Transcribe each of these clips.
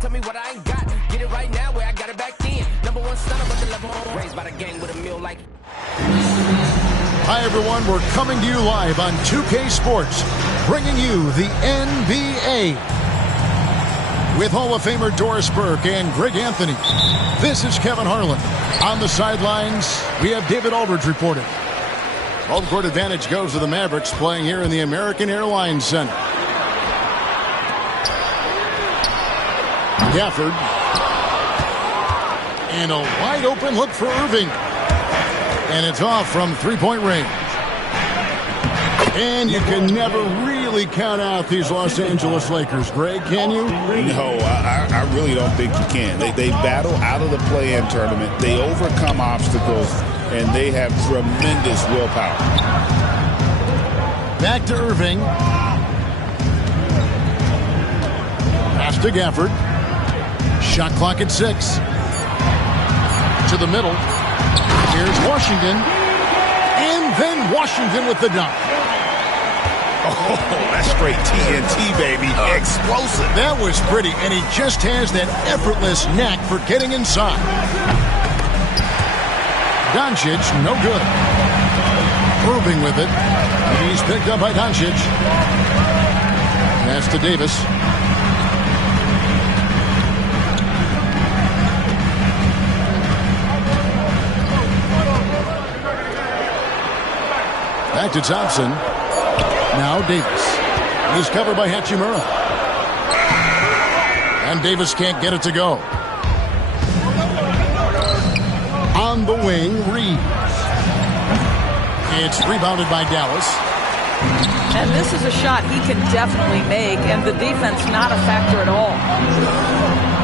Tell me what I ain't got. Get it right now where I got it back then. Number one stunner, but the level raised by the gang with a meal like. Hi, everyone. We're coming to you live on 2K Sports, bringing you the NBA with Hall of Famer Doris Burke and Greg Anthony. This is Kevin Harlan. On the sidelines, we have David Aldridge reporting. Home court advantage goes to the Mavericks, playing here in the American Airlines Center. Gafford. And a wide open look for Irving. And it's off from three-point range. And you can never really count out these Los Angeles Lakers, Greg, can you? No, I really don't think you can. They battle out of the play-in tournament. They overcome obstacles, and they have tremendous willpower. Back to Irving. Pass to Gafford. Shot clock at 6. To the middle. Here's Washington. And then Washington with the dunk. Oh, that's straight TNT, baby. Explosive. That was pretty, and he just has that effortless knack for getting inside. Doncic, no good. Irving with it. He's picked up by Doncic. Pass to Davis. Back to Thompson. Now Davis. He's covered by Hachimura. And Davis can't get it to go. On the wing, Reeves. It's rebounded by Dallas. And this is a shot he can definitely make, and the defense not a factor at all.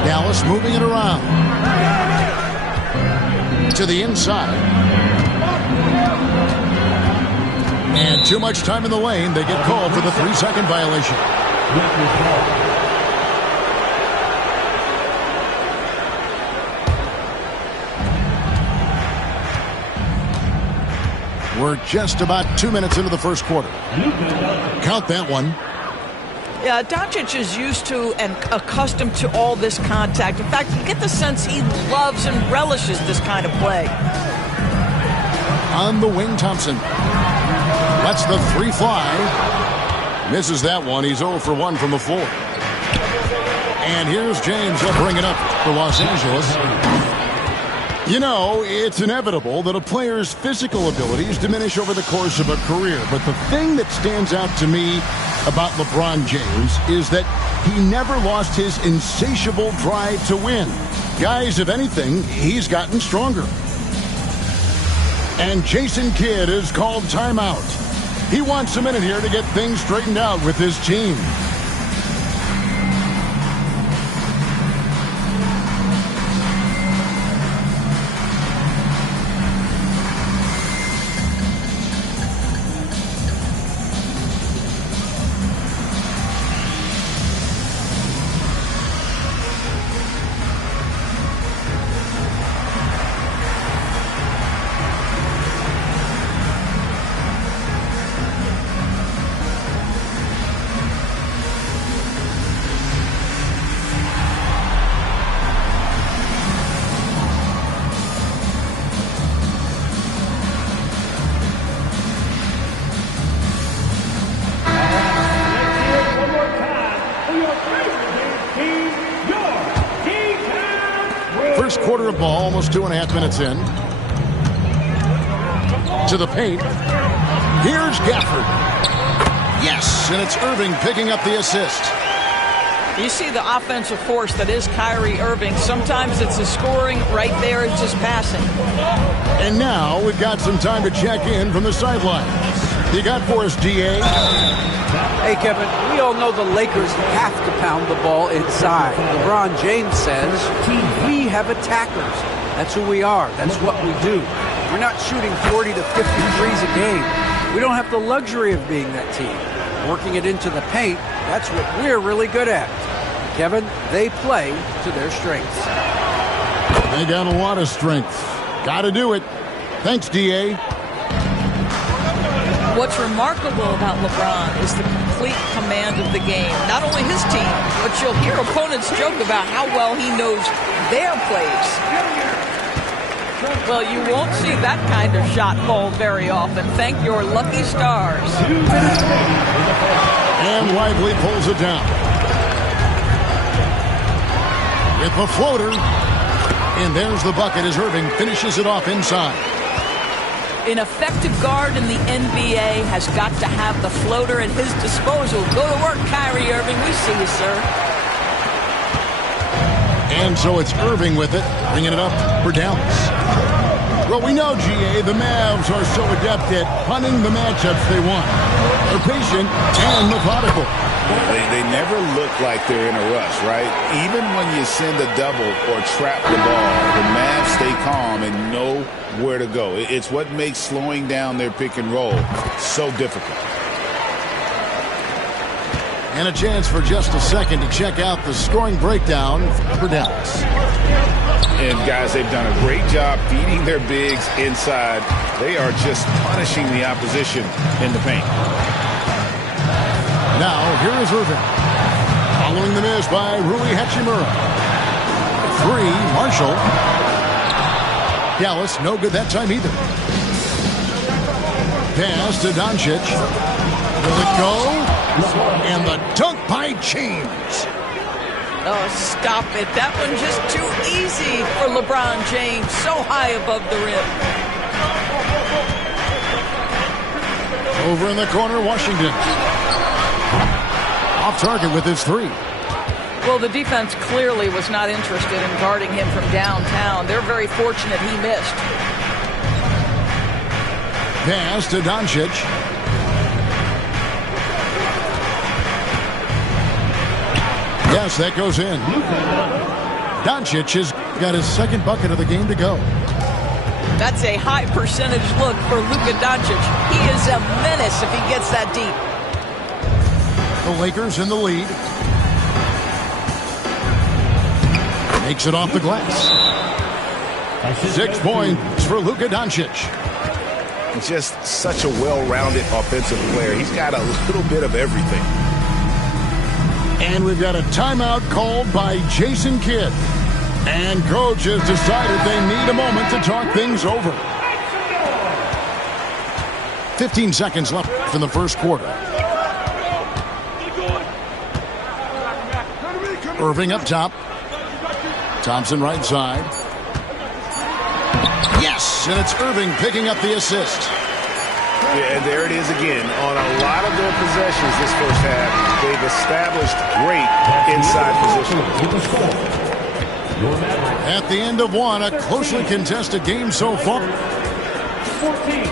Dallas moving it around. To the inside. And too much time in the lane. They get called for the 3-second violation. We're just about 2 minutes into the first quarter. Count that one. Yeah, Doncic is used to and accustomed to all this contact. In fact, you get the sense he loves and relishes this kind of play. On the wing, Thompson. That's the 3 fly. Misses that one. He's 0 for 1 from the floor. And here's James. He'll bring it up for Los Angeles. You know, it's inevitable that a player's physical abilities diminish over the course of a career. But the thing that stands out to me about LeBron James is that he never lost his insatiable drive to win. Guys, if anything, he's gotten stronger. And Jason Kidd is called timeout. He wants a minute here to get things straightened out with his team. First quarter of ball, almost 2.5 minutes in. To the paint. Here's Gafford. Yes, and it's Irving picking up the assist. You see the offensive force that is Kyrie Irving. Sometimes it's his scoring. Right there, it's just passing. And now we've got some time to check in from the sidelines. You got for us, DA? Hey, Kevin, we all know the Lakers have to pound the ball inside. LeBron James says, we have attackers. That's who we are. That's what we do. We're not shooting 40 to 50 threes a game. We don't have the luxury of being that team. Working it into the paint, that's what we're really good at. Kevin, they play to their strengths. They got a lot of strength. Got to do it. Thanks, DA. What's remarkable about LeBron is the complete command of the game. Not only his team, but you'll hear opponents joke about how well he knows their plays. Well, you won't see that kind of shot fall very often. Thank your lucky stars. And Lively pulls it down. With the floater. And there's the bucket as Irving finishes it off inside. An effective guard in the NBA has got to have the floater at his disposal. Go to work, Kyrie Irving. We see you, sir. And so it's Irving with it, bringing it up for Dallas. Well, we know, GA, the Mavs are so adept at punting the matchups they want. They're patient and methodical. They never look like they're in a rush, right? Even when you send a double or trap the ball, the Mavs stay calm and know where to go. It's what makes slowing down their pick and roll so difficult. And a chance for just a second to check out the scoring breakdown for Dallas. And guys, they've done a great job feeding their bigs inside. They are just punishing the opposition in the paint. Now, here is Irving. Following the miss by Rui Hachimura. 3, Marshall. Dallas, no good that time either. Pass to Doncic. Will it go? And the dunk by James. Oh, stop it. That one just too easy for LeBron James. So high above the rim. Over in the corner, Washington. Off target with his 3. Well, the defense clearly was not interested in guarding him from downtown. They're very fortunate he missed. Pass to Doncic. Yes, that goes in. Doncic has got his second bucket of the game to go. That's a high percentage look for Luka Doncic. He is a menace if he gets that deep. The Lakers in the lead. Makes it off the glass. 6 points for Luka Doncic. Just such a well-rounded offensive player. He's got a little bit of everything. And we've got a timeout called by Jason Kidd. And coach has decided they need a moment to talk things over. 15 seconds left in the first quarter. Irving up top. Thompson right side. Yes, and it's Irving picking up the assist. Yeah, and there it is again. On a lot of their possessions this first half, they've established great inside position. At the end of one, a closely contested game so far. 14.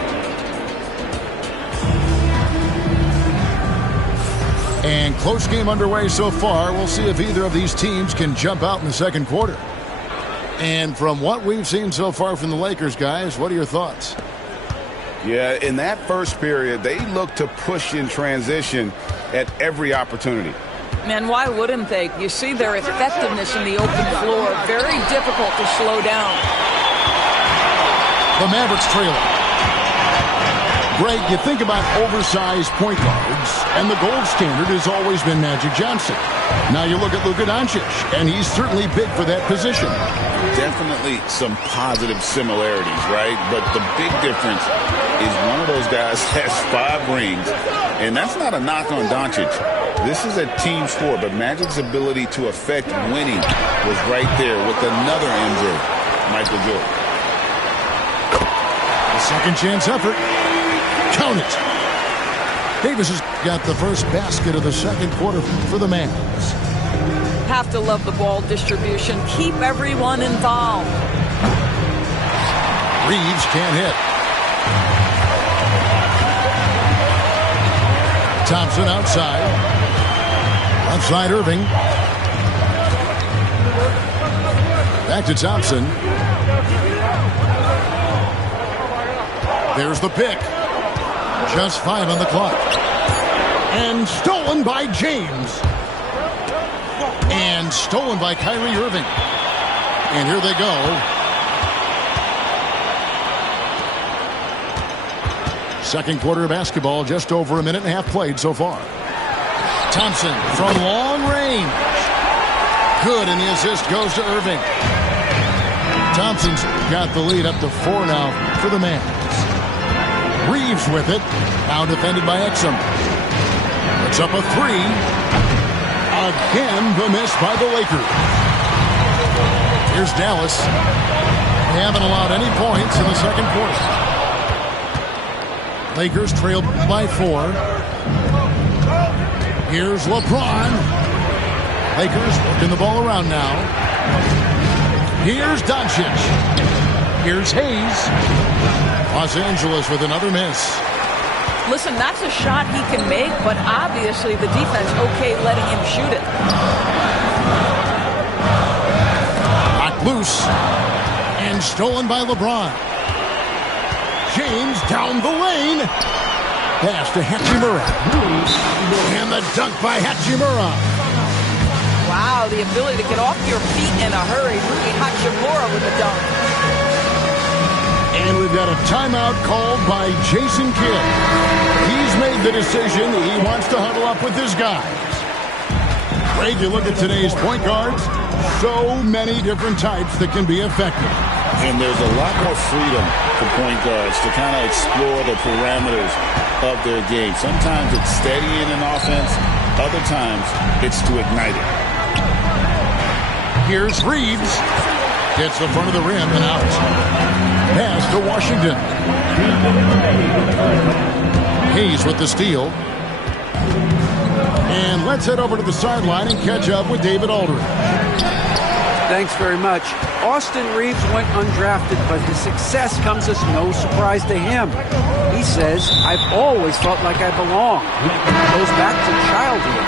And close game underway so far. We'll see if either of these teams can jump out in the second quarter. And from what we've seen so far from the Lakers, guys, what are your thoughts? Yeah, in that first period, they looked to push in transition at every opportunity. Man, why wouldn't they? You see their effectiveness in the open floor. Very difficult to slow down. The Mavericks trailing. Greg, you think about oversized point guards, and the gold standard has always been Magic Johnson. Now you look at Luka Doncic, and he's certainly big for that position. Definitely some positive similarities, right? But the big difference is one of those guys has 5 rings, and that's not a knock on Doncic. This is a team sport, but Magic's ability to affect winning was right there with another MJ, Michael Jordan. The second chance effort. Count it. Davis has got the first basket of the second quarter for the Mavs. Have to love the ball distribution. Keep everyone involved. Reeves can't hit. Thompson outside. Left side Irving. Back to Thompson. There's the pick. Just 5 on the clock. And stolen by James. And stolen by Kyrie Irving. And here they go. Second quarter of basketball, just over a minute and a half played so far. Thompson from long range. Good, and the assist goes to Irving. Thompson's got the lead up to 4 now for the Mavs. Reeves with it. Now defended by Exum. It's up a 3. Again, the miss by the Lakers. Here's Dallas. They haven't allowed any points in the second quarter. Lakers trailed by 4. Here's LeBron. Lakers working the ball around now. Here's Doncic. Here's Hayes. Los Angeles with another miss. Listen, that's a shot he can make, but obviously the defense okay letting him shoot it. Knocked loose and stolen by LeBron. James down the lane. Pass to Hachimura. And the dunk by Hachimura. Wow, the ability to get off your feet in a hurry. Rui Hachimura with the dunk. And we've got a timeout called by Jason Kidd. He's made the decision he wants to huddle up with his guys. Greg, you look at today's point guards, so many different types that can be effective. And there's a lot more freedom for point guards to kind of explore the parameters of their game. Sometimes it's steadying an offense. Other times it's to ignite it. Here's Reeves. Gets the front of the rim and out. Pass to Washington. Hayes with the steal. And let's head over to the sideline and catch up with David Aldridge. Thanks very much. Austin Reeves went undrafted, but his success comes as no surprise to him. He says, I've always felt like I belong. It goes back to childhood.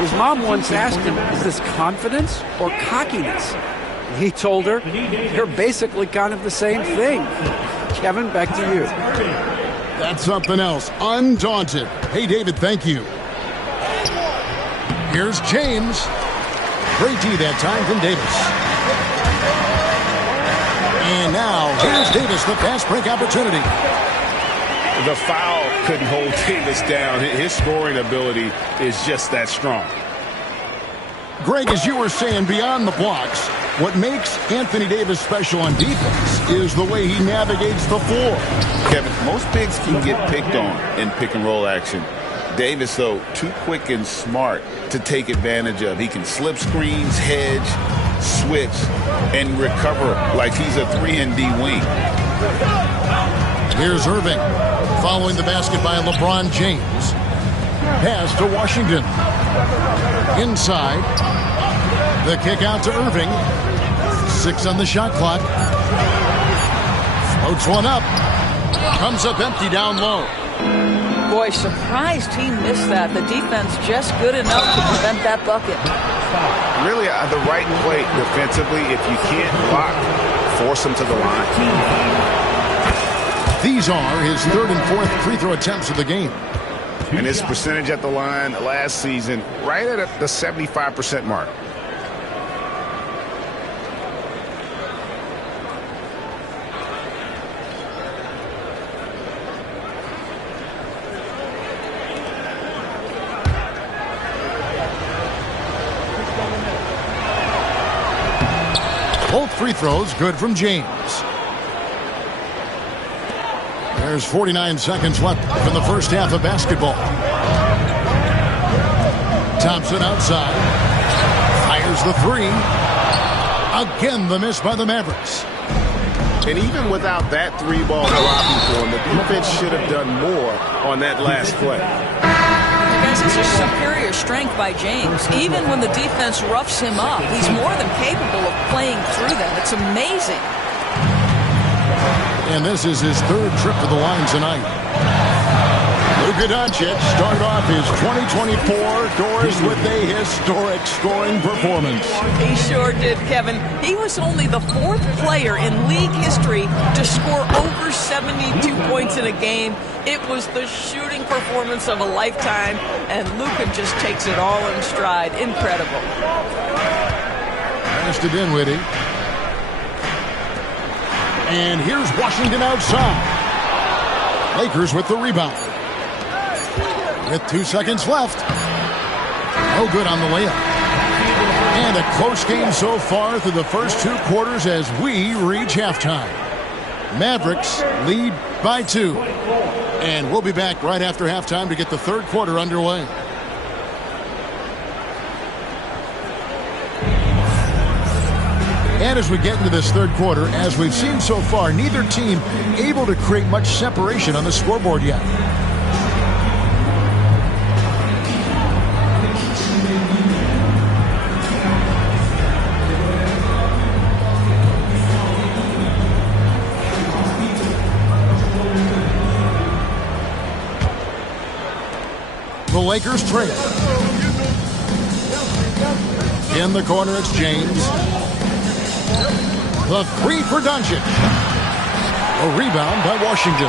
His mom once asked him, is this confidence or cockiness? He told her, they're basically kind of the same thing. Kevin, back to you. That's something else. Undaunted. Hey, David, thank you. Here's James. Great D that time from Davis. And now, here's Davis, the fast break opportunity. The foul couldn't hold Davis down. His scoring ability is just that strong. Greg, as you were saying, beyond the blocks, what makes Anthony Davis special on defense is the way he navigates the floor. Kevin, most bigs can get picked on in pick and roll action. Davis, though, too quick and smart to take advantage of. He can slip screens, hedge, switch, and recover like he's a 3-and-D wing. Here's Irving following the basket by LeBron James. Pass to Washington. Inside. The kick out to Irving. 6 on the shot clock. Floats one up. Comes up empty down low. Boy, surprised he missed that. The defense just good enough to prevent that bucket. Really, the right play defensively. If you can't block, force him to the line. These are his 3rd and 4th free throw attempts of the game. And his percentage at the line last season, right at the 75% mark. Both free throws good from James. There's 49 seconds left in the first half of basketball. Thompson outside. Fires the 3. Again, the miss by the Mavericks. And even without that 3-ball dropping for him, the defense should have done more on that last play. Guys, this is superior strength by James. Even when the defense roughs him up, he's more than capable of playing through them. It's amazing. And this is his 3rd trip to the line tonight. Luka Doncic started off his 2024 doors with a historic scoring performance. He sure did, Kevin. He was only the 4th player in league history to score over 72 points in a game. It was the shooting performance of a lifetime, and Luka just takes it all in stride. Incredible. Pass to Dinwiddie. And here's Washington outside. Lakers with the rebound. With 2 seconds left. No good on the layup. And a close game so far through the first 2 quarters as we reach halftime. Mavericks lead by 2. And we'll be back right after halftime to get the 3rd quarter underway. And as we get into this 3rd quarter, as we've seen so far, neither team able to create much separation on the scoreboard yet. The Lakers trail. In the corner, it's James. The 3 for Doncic. A rebound by Washington.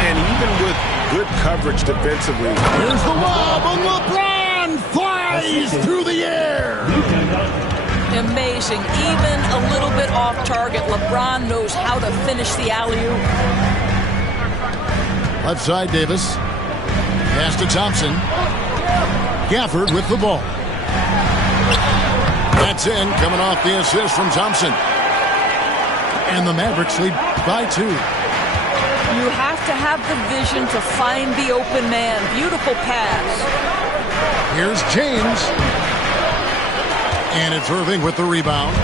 And even with good coverage defensively. Here's the lob, and LeBron flies through the air. Amazing. Even a little bit off target, LeBron knows how to finish the alley-oop. Left side, Davis. Pass to Thompson. Gafford with the ball. That's in, coming off the assist from Thompson. And the Mavericks lead by 2. You have to have the vision to find the open man. Beautiful pass. Here's James. And it's Irving with the rebound.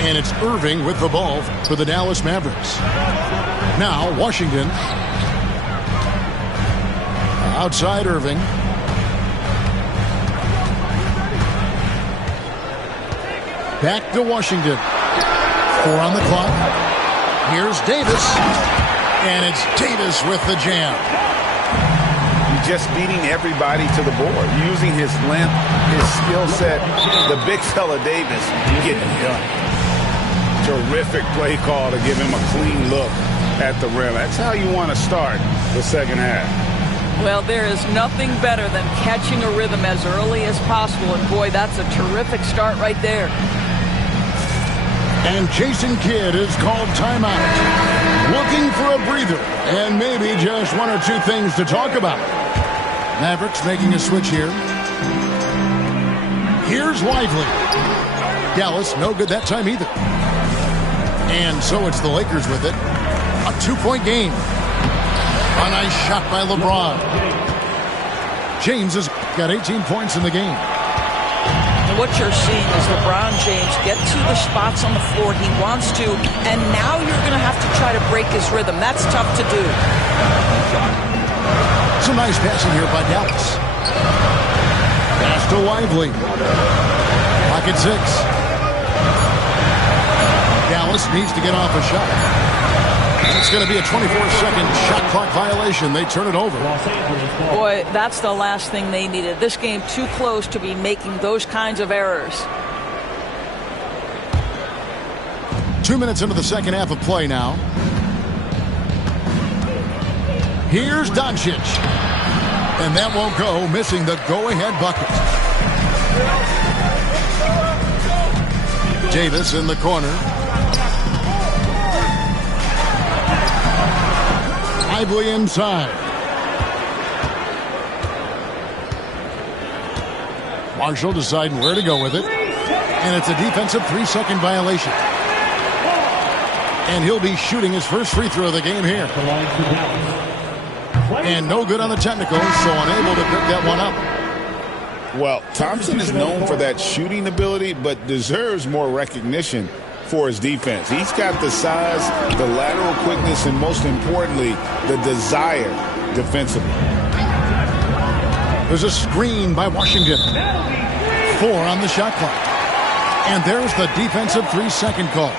And it's Irving with the ball for the Dallas Mavericks. Now, Washington. Outside Irving. Back to Washington. 4 on the clock. Here's Davis. And it's Davis with the jam. Just beating everybody to the board. Using his length, his skill set. The big fella Davis getting it done. Terrific play call to give him a clean look at the rim. That's how you want to start the second half. Well, there is nothing better than catching a rhythm as early as possible. And boy, that's a terrific start right there. And Jason Kidd is called timeout. Looking for a breather and maybe just 1 or 2 things to talk about. Mavericks making a switch here. Here's Lively. Dallas, no good that time either. And so it's the Lakers with it. A 2-point game. A nice shot by LeBron. James has got 18 points in the game. And what you're seeing is LeBron James get to the spots on the floor he wants to, and now you're going to have to try to break his rhythm. That's tough to do. Some nice passing here by Dallas. Pass to Lively. Pocket 6. Dallas needs to get off a shot. It's going to be a 24-second shot clock violation. They turn it over. Boy, that's the last thing they needed. This game too close to be making those kinds of errors. 2 minutes into the second half of play now. Here's Doncic. And that won't go, missing the go-ahead bucket. Davis in the corner. Lively inside. Marshall deciding where to go with it. And it's a defensive 3-second violation. And he'll be shooting his first free throw of the game here. And no good on the technical, so unable to pick that one up. Well, Thompson is known for that shooting ability, but deserves more recognition for his defense. He's got the size, the lateral quickness, and most importantly, the desire defensively. There's a screen by Washington. 4 on the shot clock. And there's the defensive 3-second call.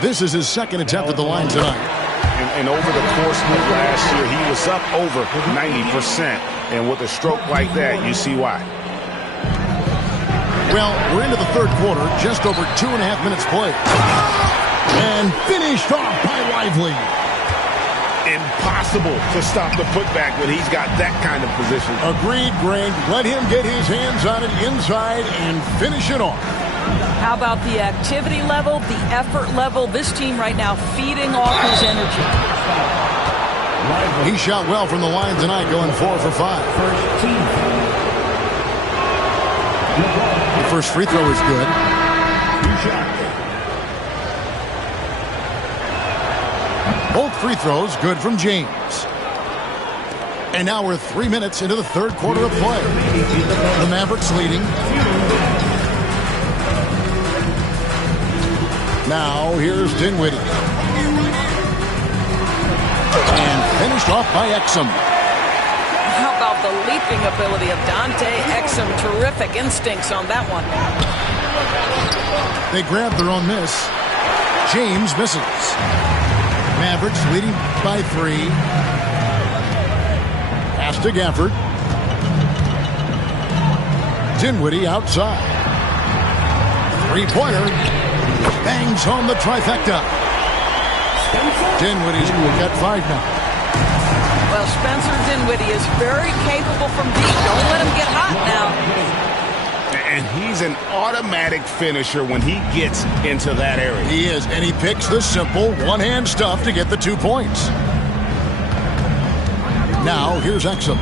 This is his second attempt at the line tonight. And over the course of last year, he was up over 90%. And with a stroke like that, you see why. Well, we're into the third quarter, just over 2.5 minutes played. And finished off by Lively. Impossible to stop the putback when he's got that kind of position. Agreed, Greg. Let him get his hands on it inside and finish it off. How about the activity level, the effort level? This team right now feeding off his energy. He shot well from the line tonight, going 4 for 5. first free throw is good. Both free throws good from James. And now we're 3 minutes into the third quarter of play. The Mavericks leading. Now here's Dinwiddie. And finished off by Exum. How about the leaping ability of Dante Exum? Terrific instincts on that one. They grab their own miss. James misses. Mavericks leading by 3. Pass to Gafford. Dinwiddie outside. Three-pointer. Bangs home the trifecta. Dinwiddie's got 5 now. Well, Spencer Dinwiddie is very capable from deep. Don't let him get hot now. And he's an automatic finisher when he gets into that area. He is, and he picks the simple one-hand stuff to get the 2 points. Now, here's Exum.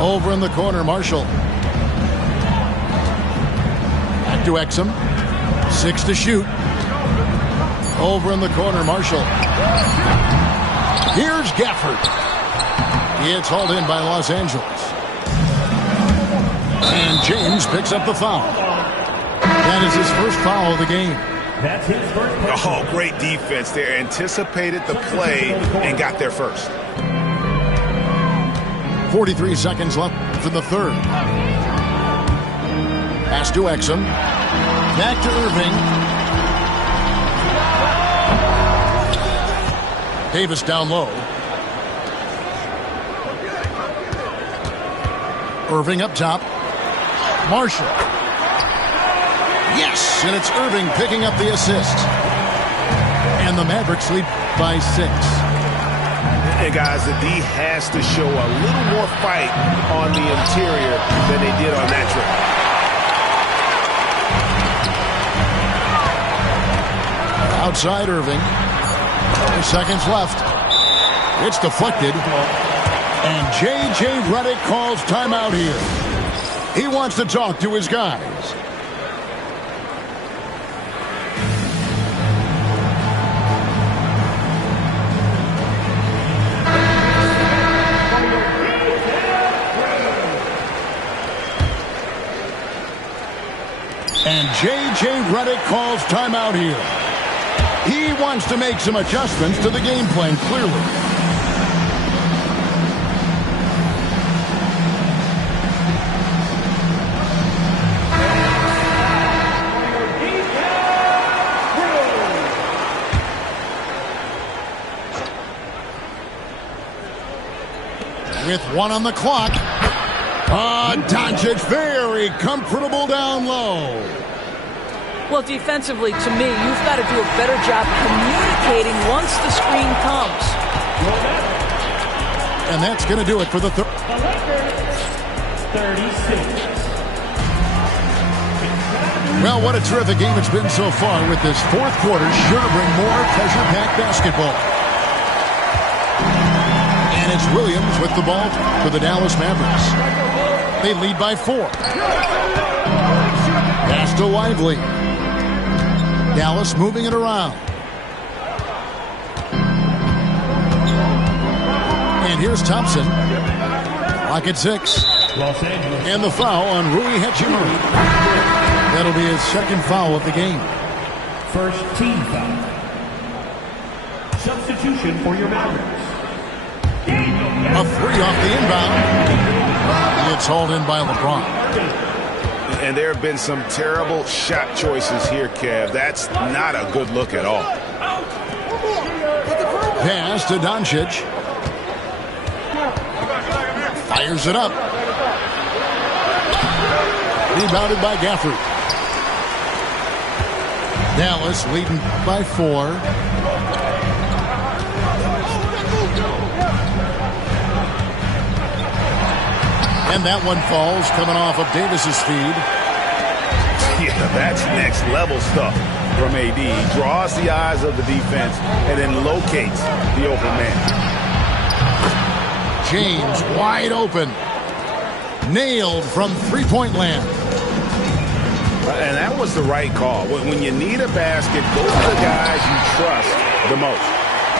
Over in the corner, Marshall. Back to Exum. 6 to shoot. Over in the corner, Marshall. Here's Gafford. It's hauled in by Los Angeles. And James picks up the foul. That is his first foul of the game. That's his first. Oh, great defense there. Anticipated the play and got there first. 43 seconds left in the third. Pass to Exum. Back to Irving. Davis down low. Irving up top. Marshall. Yes, and it's Irving picking up the assist. And the Mavericks lead by 6. And guys, the D has to show a little more fight on the interior than they did on that trip. Outside Irving. 4 seconds left. It's deflected. And J.J. Redick calls timeout here. He wants to talk to his guys. And J.J. Redick calls timeout here. He wants to make some adjustments to the game plan, clearly. With 1 on the clock. Doncic very comfortable down low. Well, defensively, to me, you've got to do a better job communicating once the screen comes. And that's going to do it for the third. 36. Well, what a terrific game it's been so far, with this fourth quarter sure to bring more pressure-packed basketball. And it's Williams with the ball for the Dallas Mavericks. They lead by 4. Pass to Lively. Dallas moving it around. And here's Thompson. Clock at 6. And the foul on Rui Hachimura. That'll be his second foul of the game. First team foul. Substitution for your Mavericks. A 3 off the inbound. It's hauled in by LeBron. And there have been some terrible shot choices here, Kev. That's not a good look at all. Pass to Doncic. Fires it up. Rebounded by Gafford. Dallas leading by 4. And that one falls, coming off of Davis's feed. Yeah, that's next level stuff from AD. He draws the eyes of the defense and then locates the open man. James wide open. Nailed from three-point land. was the right call. When you need a basket, go to the guys you trust the most.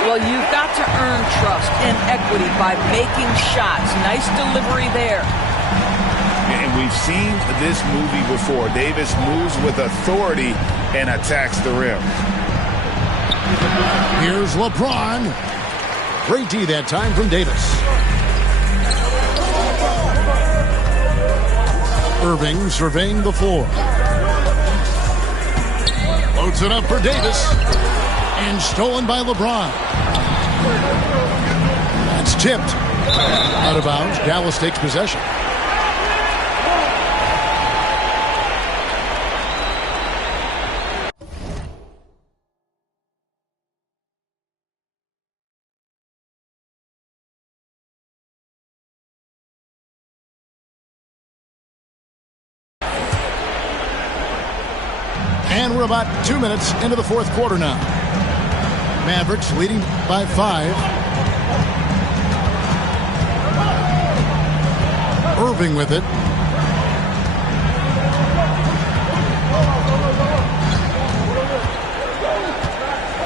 Well, you've got to earn trust and equity by making shots. Nice delivery there. And we've seen this movie before. Davis moves with authority and attacks the rim. Here's LeBron. Great D that time from Davis. Irving surveying the floor. Loads it up for Davis. And stolen by LeBron. That's tipped. Out of bounds. Dallas takes possession. And we're about 2 minutes into the fourth quarter now. Mavericks leading by 5. Irving with it.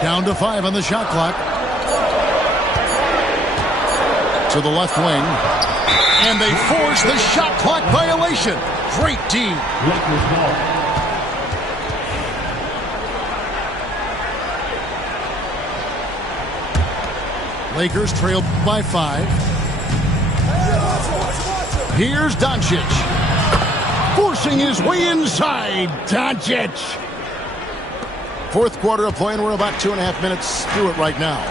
Down to 5 on the shot clock. To the left wing. And they force the shot clock violation. Great D. Lakers ball. Lakers trail by 5. Here's Doncic. Forcing his way inside. Doncic. Fourth quarter of play, and we're about 2.5 minutes through it right now.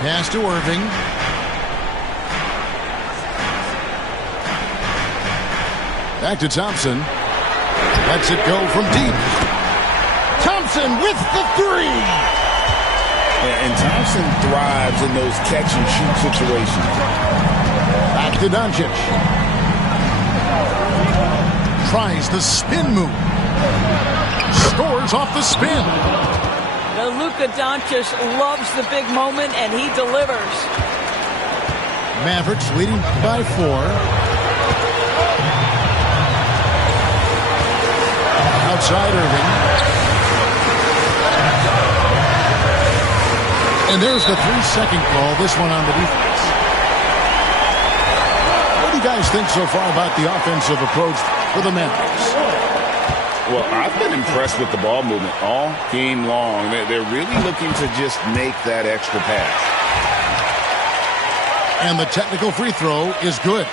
Pass to Irving. Back to Thompson. Lets it go from deep. Thompson with the 3. And Thompson thrives in those catch-and-shoot situations. Back to Doncic. Tries the spin move. Scores off the spin. The Luka Doncic loves the big moment, and he delivers. Mavericks leading by 4. Outside Irving. And there's the 3-second call, this one on the defense. What do you guys think so far about the offensive approach for the Mavericks? Well, I've been impressed with the ball movement all game long. They're really looking to just make that extra pass. And the technical free throw is good.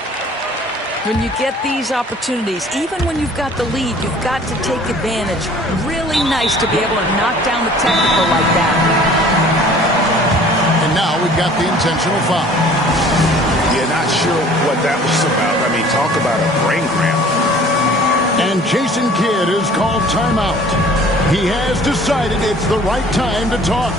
When you get these opportunities, even when you've got the lead, you've got to take advantage. Really nice to be able to knock down the technical like that. And now we've got the intentional foul. Yeah, not sure what that was about. I mean, talk about a brain cramp. And Jason Kidd is called timeout. He has decided it's the right time to talk.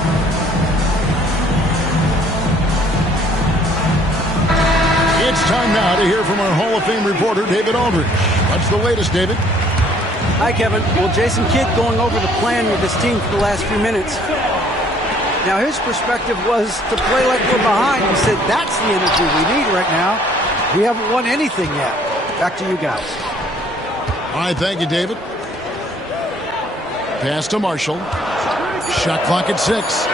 It's time now to hear from our Hall of Fame reporter, David Aldridge. What's the latest, David? Hi, Kevin. Well, Jason Kidd going over the plan with his team for the last few minutes. Now, his perspective was to play like we're behind. He said that's the energy we need right now. We haven't won anything yet. Back to you guys. All right, thank you, David. Pass to Marshall. Shot clock at 6.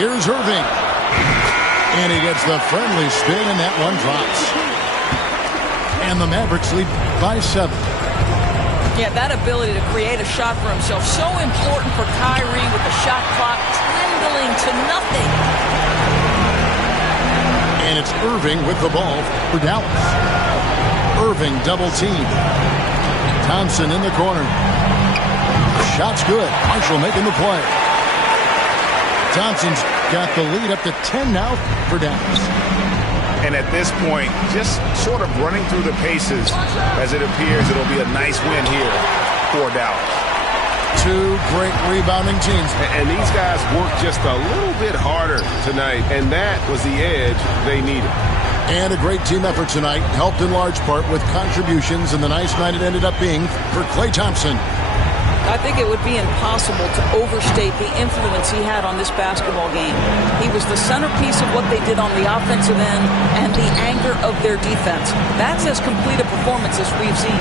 Here's Irving. And he gets the friendly spin, and that one drops. And the Mavericks lead by 7. Yeah, that ability to create a shot for himself, so important for Kyrie with the shot clock dwindling to nothing. And it's Irving with the ball for Dallas. Irving double team. Thompson in the corner. Shot's good. Marshall making the play. Thompson's got the lead up to 10 now for Dallas. And at this point, just sort of running through the paces as it appears it'll be a nice win here for Dallas. Two great rebounding teams. And these guys worked just a little bit harder tonight, and that was the edge they needed. And a great team effort tonight, helped in large part with contributions, and the nice night it ended up being for Klay Thompson. I think it would be impossible to overstate the influence he had on this basketball game. He was the centerpiece of what they did on the offensive end and the anchor of their defense. That's as complete a performance as we've seen.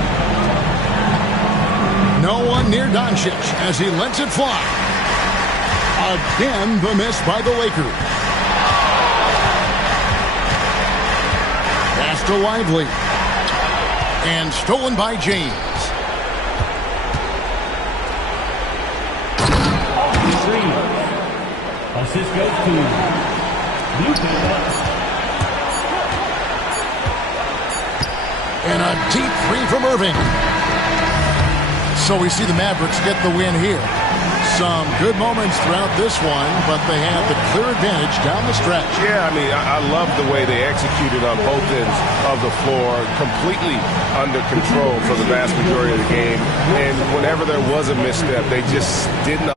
No one near Doncic as he lets it fly. Again, the miss by the Lakers. Pass to Lively. And stolen by James. Assist goes to LukaBron. And a deep three from Irving. So we see the Mavericks get the win here. Some good moments throughout this one, but they had the clear advantage down the stretch. Yeah, I mean, I love the way they executed on both ends of the floor, completely under control for the vast majority of the game. And whenever there was a misstep, they just didn't